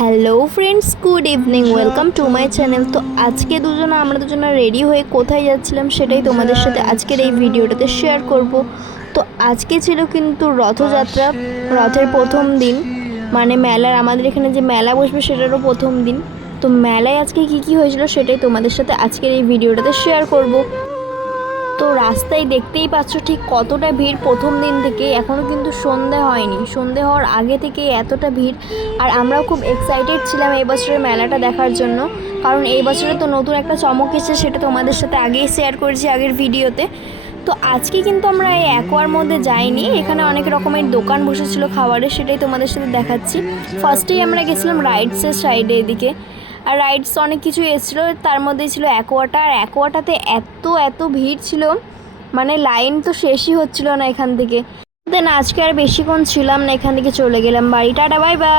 Hello friends, good evening, welcome to my channel. তো আজকে আমরা দুজনে রেডি হয়ে কোথায় যাচ্ছিলাম সেটাই তোমাদের সাথে আজকের এই ভিডিওটাতে শেয়ার করব। তো আজকে ছিল কিন্তু রথযাত্রা, রথের প্রথম দিন, মানে মেলার, আমাদের এখানে যে মেলা বসবে সেটারও প্রথম দিন। তো মেলায় আজকে কি কি হয়েছিল সেটাই তোমাদের সাথে আজকের এই ভিডিওটাতে শেয়ার করব। তো রাস্তায় দেখতেই পাচ্ছ ঠিক কতটা ভিড় প্রথম দিন থেকে, এখনও কিন্তু সন্ধে হয়নি, সন্ধে হওয়ার আগে থেকে এতটা ভিড়। আর আমরাও খুব এক্সাইটেড ছিলাম এই বছরের মেলাটা দেখার জন্য, কারণ এই বছরে তো নতুন একটা চমক এসেছে, সেটা তোমাদের সাথে আগেই শেয়ার করেছি আগের ভিডিওতে। তো আজকে কিন্তু আমরা এই অ্যাকোয়ার মধ্যে যাইনি, এখানে অনেক রকমের দোকান বসেছিল খাবারের, সেটাই তোমাদের সাথে দেখাচ্ছি। ফার্স্টেই আমরা গেছিলাম রাইডসের সাইডে, এদিকে আর রাইডস অনেক কিছু এসেছিলো, তার মধ্যে ছিল অ্যাকোয়াটা। আর অ্যাকোয়াটাতে এত এত ভিড় ছিল, মানে লাইন তো শেষই হচ্ছিল না এখান থেকে। দেন আজকে আর বেশিক্ষণ ছিলাম না, এখান থেকে চলে গেলাম বাড়ি। Tata, bye bye.